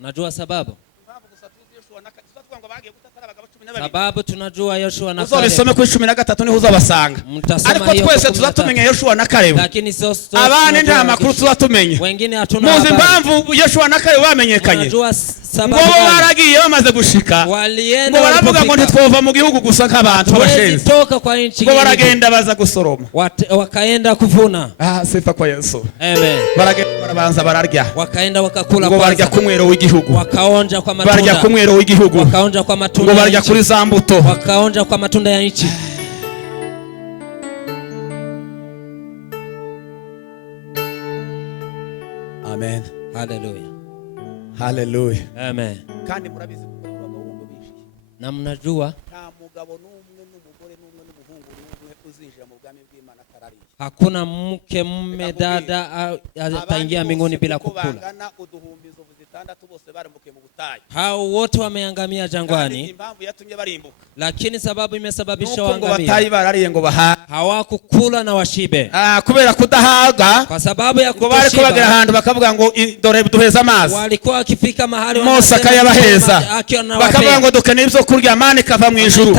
Najua sababu. Sababu tunajua Yoshua na Caleb. Uzobisome ku 13 niho uzabasanga. Ariko twese tuzatumenya Yoshua na Caleb. Lakini sio abane nta makuru tuzatumenya. Wengine hatuna habari. Muzi impamvu Yoshua na Caleb bamenyekanye. Tunajua sababu. Ngo baragiye bamaze gushika. Walienda ngo baravuga ngo ntitwova mu gihugu gusa nk'abantu bashenze. Toka kwa nchi. Ngo baragenda baza gusoroma. Wakaenda kuvuna. Sifa kwa Yesu. Amen. Baragenda barabanza bararya. Wakaenda wakakula kwanza. Ngo barya ku mwero w'igihugu. Wakaonja kwa matunda. Barya ku mwero w'igihugu. Wakaonja kwa matunda. Ngo barya kuri za mbuto. Wakaonja kwa matunda ya nchi. Amen. Hallelujah. Hallelujah. Amen. Kandi murabizi ko abagabo bishi. Na mnajua nta mugabo n'umwe n'umugore n'umwe n'umuhungu n'umwe uzinjira mu bwami bw'Imana atarari. Hakuna mke mume dada ataingia mbinguni bila kukula. Hao wote wameangamia jangwani. Lakini sababu imesababisha waangamie. Hawakukula na washibe. Kubera kudahaga. Kwa sababu ya kutoshiba. Bari kubagira ahantu bakavuga ngo dore duheza amazi. Walikuwa wakifika mahali Mose akayabaheza. Bakavuga ngo dukeneye ibyo kurya amani kava mu ijuru.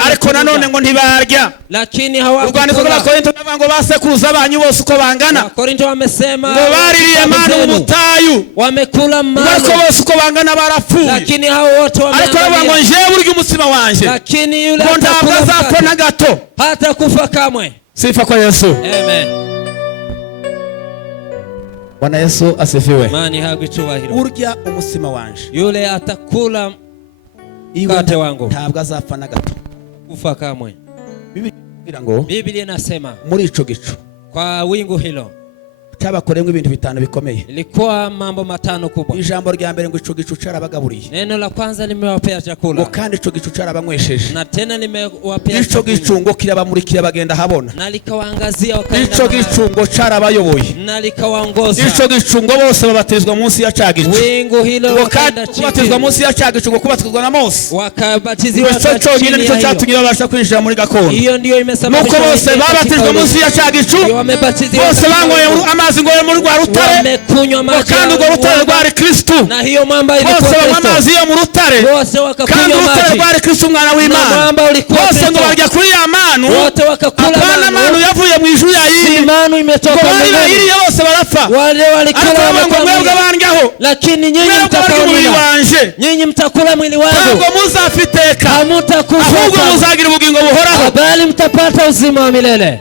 Ariko nanone ngo ntibarya. Lakini hawakukula. Urwandiko rwa Korinto navuga ngo basekuruza abanyu bose uko bangana. Korinto wamesema ngo baririye amani mu butayu. Wamekula manu. Ariko bose uko bangana barapfuye. Lakini hao wote wameangamia. Ariko bavuga ngo njewe burya umutsima wanje. Lakini yule atakula azapfa na gato. Hata kufa kamwe. Sifa kwa Yesu. Amen. Bwana Yesu asifiwe. Mani hagwi cyubahiro. Urya umutsima wanje. Yule atakula mkate wangu. Ntabwo azapfa na gato. Kufa kamwe. Ngo Biblia inasema muri ico gicu kwa wingu hilo cyabakoreyemo ibintu bitanu bikomeye. Ilikuwa mambo matano kubwa. Ijambo rya mbere ngo ico gicu carabagaburiye. Neno la kwanza limewapea chakula. Ngo kandi ico gicu carabanywesheje. Na tena limewapea ico gicu ngo kirabamurikira bagenda habona. Na likawaangazia wakaenda. Ico gicu ngo carabayoboye. Na likawaongoza. Ico gicu ngo bose babatizwa munsi ya cagicu. Wingu hilo wakaenda chini. Kubatizwa munsi ya cagicu ngo kubatizwa na Mose. Wakabatiziwa chini. Ico nyine nico cyatumye babasha kwinjira muri gakondo. Hiyo ndio imesababisha. Nuko bose babatizwa munsi ya cagicu. Bose bangoye amazi ngoye muri wamekunywa maji kandi urwo rutare rwari Kristo. Na hiyo mwamba ilikuwa Kristo. Bose amazi yo mu rutare. Bose wakakunywa maji. Kandi urutare rwari Kristo umwana w'Imana. Na mwamba ulikuwa Kristo. Bose ngo barya kuri ya manu. Wote wakakula manu. Apana manu yavuye mu ijuru ya yindi. Si manu imetoka mbinguni. Wale iriye bose barapfa. Wale walikula wamekula. Lakini nyinyi mtakula. Nyinyi mtakula mwili wangu. Ntabwo muzafiteka. Hamutakufa. Ahubwo muzagira ubugingo buhoraho. Bali mtapata uzima wa milele.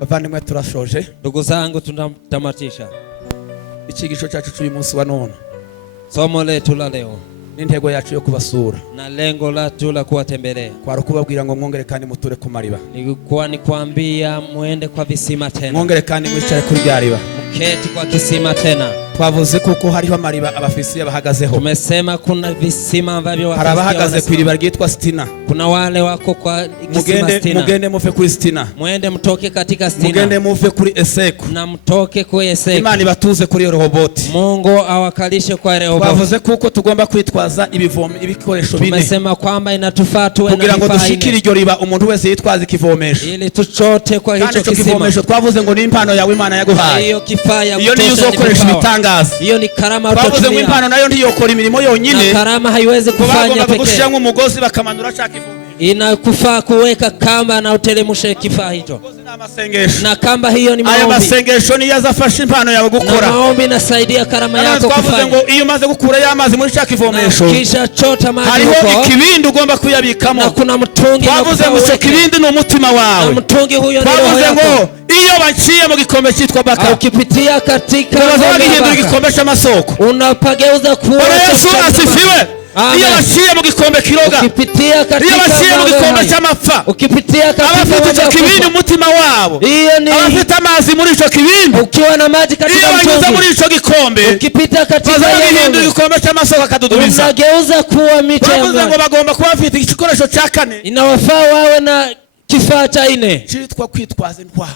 Bavandimwe turashoje. Ndugu zangu tunatamatisha ikigisho cyacu cy'uyu munsi wa none. Somo letu la leo n'intego yacu yo kubasura na lengo letu la kuwatembelea. Kwa kubabwira ngo mwongere kandi muture ku mariba. Nilikuwa nikwambia muende kwa visima tena. Mwongere kandi mwicare kuri ryariba. Mketi kwa kisima tena. Twavuze kuko hariho amariba abafisiya bahagazeho. Tumesema kuna visima ambavyo wafisiya bahagaze ku iriba ryitwa Stina. Kuna wale wako kwa kisima Stina. Mugende muve kuri Stina. Mwende mtoke katika Stina. Mugende muve kuri Eseko. Na mtoke kwa Eseko. Imana ibatuze kuri Rehoboti. Mungu awakalishe kwa Rehoboti. Twavuze kuko tugomba kwitwaza ibikoresho bine. Tumesema kwamba inatufaa tuwe na kugira ngo dushikire iryo riba umuntu wese yitwaza ikivomesho. Ili tuchote kwa hicho kisima. Kivomesho twavuze ngo ni impano yawe Imana yaguhaye. Hiyo kifaa ya kutosha. Iyo niyo uzokoresha ibitangaza. Hiyo ni karama utatumia. Twavuze ngo impano nayo ntiyokora imirimo yonyine. Na karama haiwezi kufanya pekee. Gushiramo umugozi bakamanura cha kivomesho. Inakufaa kuweka kamba na utelemushe kifaa hicho. Na kamba hiyo ni maombi. Aya masengesho ni yazafasha impano yawe gukora. Na maombi nasaidia karama yako kufanya. Twavuze ngo iyo maze gukura ya mazi muri cha kivomesho. Kisha chota maji huko. Hariho ikibindi ugomba kuyabikamo. Na kuna mtungi. Twavuze ngo icyo kibindi ni umutima wawe. Na mtungi huyo ni roho yako. Twavuze ngo iyo baciye mu gikombe cyitwa baka. Ukipitia katika gihindura igikombe cy'amasoko. Unapageuza kuwa Yesu asifiwe. Iyo baciye mu gikombe kiroga. Ukipitia katika iyo baciye mu gikombe cy'amapfa. Ukipitia katika abafite icyo kibindi umutima wabo. Hiyo ni abafite amazi muri icyo kibindi. Ukiwa na maji katika mtungi. Iyo banyuze muri icyo gikombe. Ukipita katika hiyo gikombe cy'amasoko akadudubiza. Unageuza kuwa mito. Bavuze ngo bagomba kuba bafite igikoresho cya kane. Inawafaa wawe na kifaa cha 4. Cyitwa kwitwaza intwaro.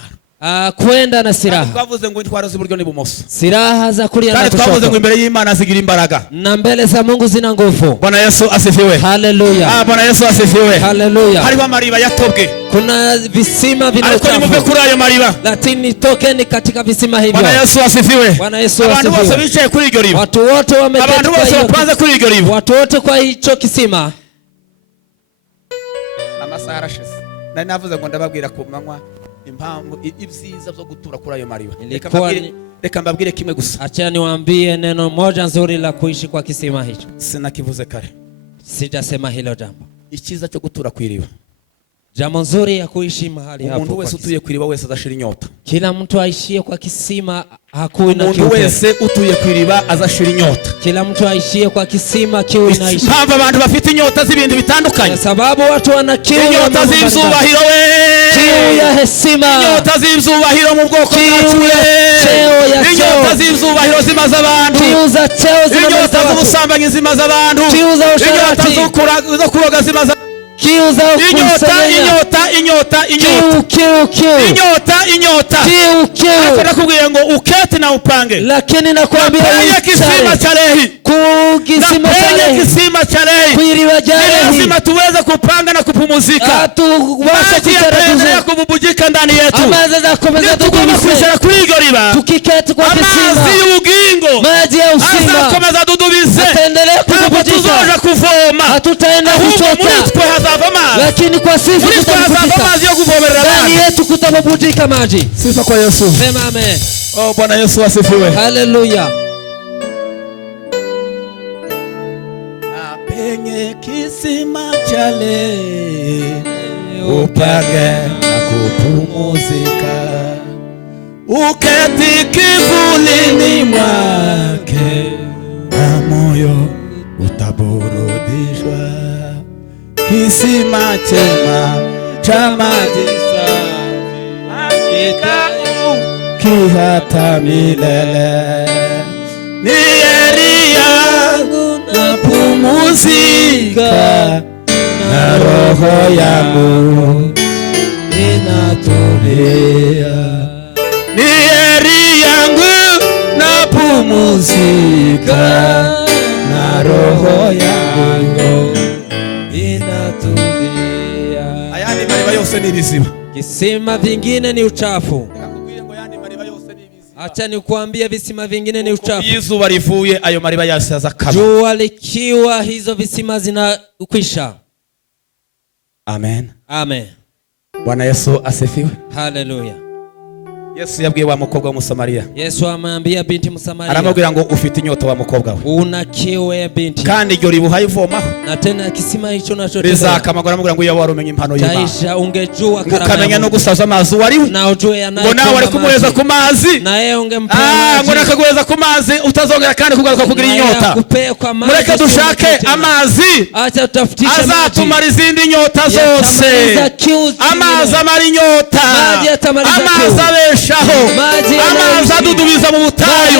Kwenda na silaha. Twavuze ngo intwaro z'iburyo n'ibumoso. Silaha za kulia na kushoto. Twavuze ngo imbere y'Imana zigira imbaraga. Na mbele za Mungu zina nguvu. Bwana Yesu asifiwe. Haleluya. Bwana Yesu asifiwe. Haleluya. Hariho amariba yatobwe. Kuna visima vinachafu. Ariko nimuve kuri ayo mariba. Lakini tokeni katika visima hivyo. Bwana Yesu asifiwe. Bwana Yesu asifiwe. Abantu bose bicaye kuri iryo riba. Watu wote wameketi kwa hiyo. Abantu bose bapanze kuri iryo riba. Watu wote kwa hicho kisima. Amasaha arashize. Nari navuze ngo ndababwira ku manywa impamvu ibyiza byo gutura kuri ayo mariba. Reka mbabwire kimwe gusa. Acha niwaambie neno moja nzuri la kuishi kwa kisima hicho. Sinakivuze kare. Sijasema hilo jambo. Ikiza cyo gutura ku iriba. Jambo nzuri ya kuishi mahali hapo. Umuntu wese utuye ku iriba wese azashira inyota. Kila mtu aishie kwa kisima hakuwi na kiu. Umuntu wese utuye ku iriba azashira inyota. Kila mtu aishie kwa kisima kiu inaishi. Mpamvu abantu bafite inyota z'ibintu bitandukanye. Sababu watu wana kiu ya inyota z'izubahiro we. Kiu ya heshima. Inyota z'izubahiro mu bwoko bwacu. Inyota z'izubahiro zimaza abantu. Kiu za cheo zimaza abantu. Inyota z'ubusambanyi zimaza abantu. Kiu za usharati. Inyota zo kuroga zimaza kiu za inyota inyota nakubwiye ngo ukete na upange, lakini nakwambia kisima cha Lehi, kisima cha Lehi lazima tuweze kupanga na kupumzika, tuweze kububujika ndani yetu, tukishara kuri iryo riba, tukiketi kwa kisima, amazi y'ubugingo, maji ya uzima, azakomeza dudubize, ataendelea kububujika, tuzoja kuvoma, hatutaenda kuchota, lakini kwa sisi tutabubujika, ndani yetu kutabubujika maji. Sifa kwa Yesu. Sema amen. Oh, Bwana Yesu asifiwe. Haleluya. Na penye kisima cha Lehi upage na kupumzika, uketi kivulini mwake na moyo utaburudishwa. kisima chema cha maji kihata milele. Ni heri yangu napumzika na roho yangu inatulia. Ni heri yangu napumzika na roho yangu inatulia. Ayandi mariba yose ni biziba. Kisima vingine ni uchafu. Acha nikuambie visima vingine ni uchafu. Izuba rivuye ayo mariba yasaza kama. Jua likiwa hizo visima zinakwisha. Amen. Amen. Bwana Yesu asifiwe. Hallelujah. Yesu yabwiye wa mukobwa w'Umusamaria. Yesu amwambia binti Msamaria. Aramubwira ngo ufite inyota wa mukobwa we. Una kiu ya binti. Kandi iryo ribuha ivomaho. Na tena kisima hicho nacho rizakamagura aramubwira ngo iyo warumenye impano y'Imana. Taisha ungejua karama. Ukamenya no gusaza amazi wari. Na ujue yanayo. Ngo nawe wari kumuheza ku mazi. Na yeye ungempea maji. Ngo nakaguheza ku mazi utazongera kandi kugaruka kugira inyota. Mureke dushake amazi. Acha tutafutisha maji. Azatumara izindi nyota zose. Amazi amara inyota. Amazi abeshaho. Amazi adudubiza mu butayu.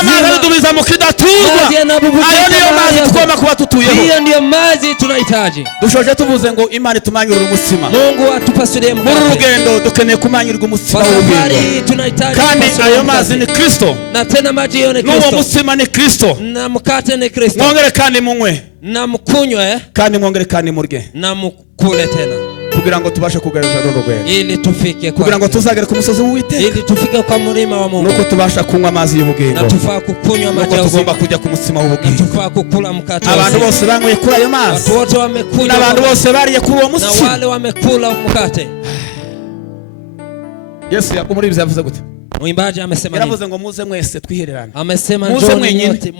Amazi adudubiza mu kidaturwa. Ayo niyo mazi tugomba kuba tutuyeho. Hiyo ndiyo maji tunahitaji. Dushoje tuvuze ngo Imana itumanyurira umutsima. Mungu atupasulie mkate. Muri rugendo dukeneye kumanyurira umutsima w'ubugingo. Kandi ayo mazi ni Kristo. Na tena maji hiyo ni Kristo. N'uwo mutsima ni Kristo. Na mkate ni Kristo. Mwongere kandi munywe. Na mkunywe. Kandi mwongere kandi murye. Na mkule tena. Kugira ngo tubashe kugaragaza runo rwego. Ili tufike kwa. Kugira ngo tuzagere ku musozi w'Uwiteka. Ili tufike kwa murima wa Mungu. Nuko tubasha kunywa amazi y'ubugingo. Na tufaa kukunywa maji ya uzima. Tugomba kujya ku mutsima w'ubugingo. Na tufaa kukula mkate wa uzima. Abantu bose banyweye kuri ayo mazi. Watu wote wamekunywa. Na abantu bose bariye kuri uwo mutsima. Na wale wamekula mkate. Yesu yakumuribye yavuze gute? Mwimbaji amesema nini? Yaravuze ngo muze mwese twihererane. Amesema njoni nyote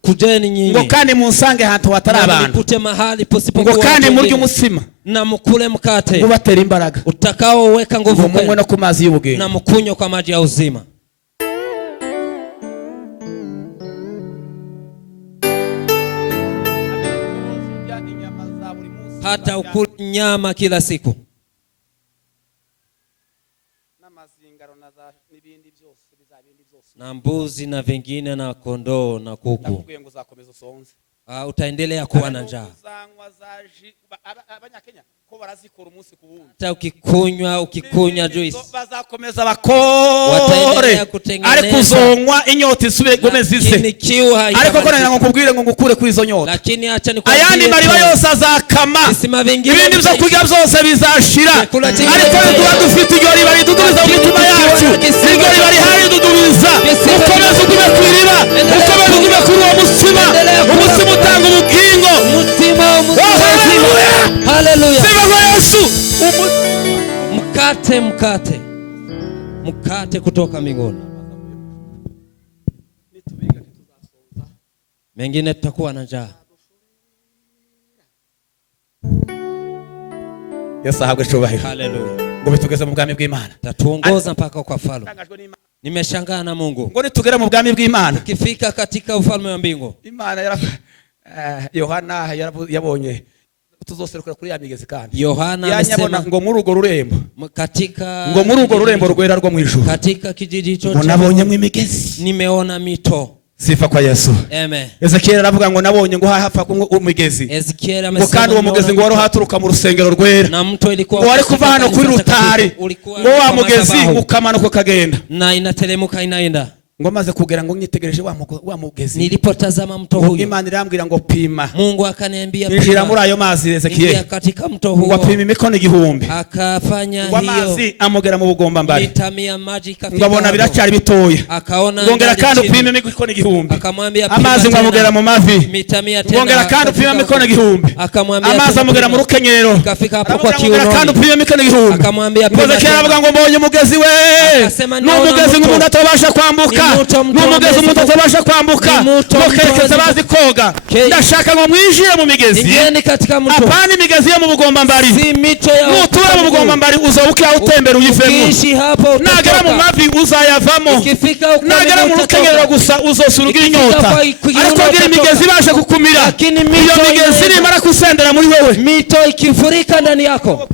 kujeni nyinyi. Ngo kandi munsange hantu hatari abantu. Mkute mahali posipokuwa. Ngo kandi murye umutsima. Na mkule mkate. Ngo batera imbaraga. Utakaoweka nguvu kwenu. Munywe no ku mazi y'ubugingo. Na mkunywe kwa maji ya uzima. Hata ukule nyama kila siku. Na mbuzi na vingine na kondoo na kuku. Utaendelea kuwa na njaa. Hata ukikunywa juice. Bazakomeza bakore. Ariko uzonywa inyota isube gomezize. Ariko ko nanga nkubwire ngo ngukure kuri izo nyota. Lakini acha nikwambie. Ayandi mariba yose azakama. Ibindi byo kurya byose bizashira. Ariko tuba dufite iryo riba ridudubiza mu mitima yacu. Iryo riba rihari ridudubiza. Ukomeze ugume kwiriba. Ukomeze ugume kuri uwo mutsima. Umutsima utanga ubugingo. Umutsima uzima. Haleluya. Sifa kwa Yesu. Mkate kutoka mbinguni. Mengine tutakuwa na njaa. Yesu ahabwe cyubahiro. Haleluya. Ngo bitugeze mu bwami bw'Imana. Tatuongoza mpaka kwa Faro. Nimeshangaa na Mungu. Ngo nitugere mu bwami bw'Imana. Ukifika katika ufalme wa mbingu. Imana Yohana yabonye tuzoserukira kuri ya migezi kandi. Yohana amesema ngo muri ugo rurembo. Katika ngo muri ugo rurembo rwera rwo mu ijuru. Katika kijiji chote. Ngo nabonye mu imigezi. Nimeona mito. Sifa kwa Yesu. Amen. Ezekiel aravuga ngo nabonye ngo hafa umugezi. Ezekiel amesema ngo kandi uwo mugezi ngo wari haturuka mu rusengero rwera. Na mto ilikuwa ngo wari kuva hano kuri rutari. Ngo wa mugezi ukamanuka kagenda. Na inatelemuka inaenda. Ngo maze kugera ngo nyitegereje wa mugezi. Nilipotazama mto huyo. Imana irambwira ngo pima. Mungu akaniambia pima. Injira muri ayo mazi Ezekiel. Katika mto huo. Ngo pima imikono 1000. Akafanya hiyo. Amazi amugera mu bugomba mbali. Itamia maji ikafika. Ngo abona biracyari bitoya. Akaona. Ngongera kandi upime imikono 1000. Akamwambia pima. Amazi ngo amugera mu mavi. Mitamia tena. Ngongera kandi upime imikono 1000. Akamwambia. Amazi amugera mu rukenyero. Akafika hapo kwa kiuno. Ngongera kandi upime imikono 1000. Akamwambia pima. Ngo Ezekiel avuga ngo mbonye umugezi we. N'umugezi ngo umuntu atobasha kwambuka. n'umugezi umuntu atabasha kwambuka mukerekeza bazi koga ndashaka ngo mwinjire mu migezi apana imigezi yo mu bugombambari nutura mu bugombambari uzobuke aho utembera uyivemo nagera mu mavi uzayavamo nagera mu rukenyerero gusa uzosurugira inyota ariko gira imigezi ibashe kukumira iyo migezi nimara kusendera muri wewe mito ikifurika ndani yako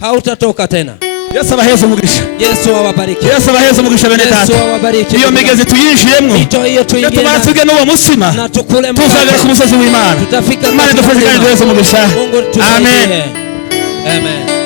hautatoka tena. Yesu abaheze umugisha. Yesu awabariki. Yesu abaheze umugisha bene data. Yesu awabariki. Iyo migezi tuyinjiyemo. Mito hiyo tuyinjiyemo. Tumara tuge n'uwo musima. Na tukule tuzagera ku musozi w'Imana. Tutafika. Imana idufashe kandi Yesu umugisha. Mungu tusaidie. Amen.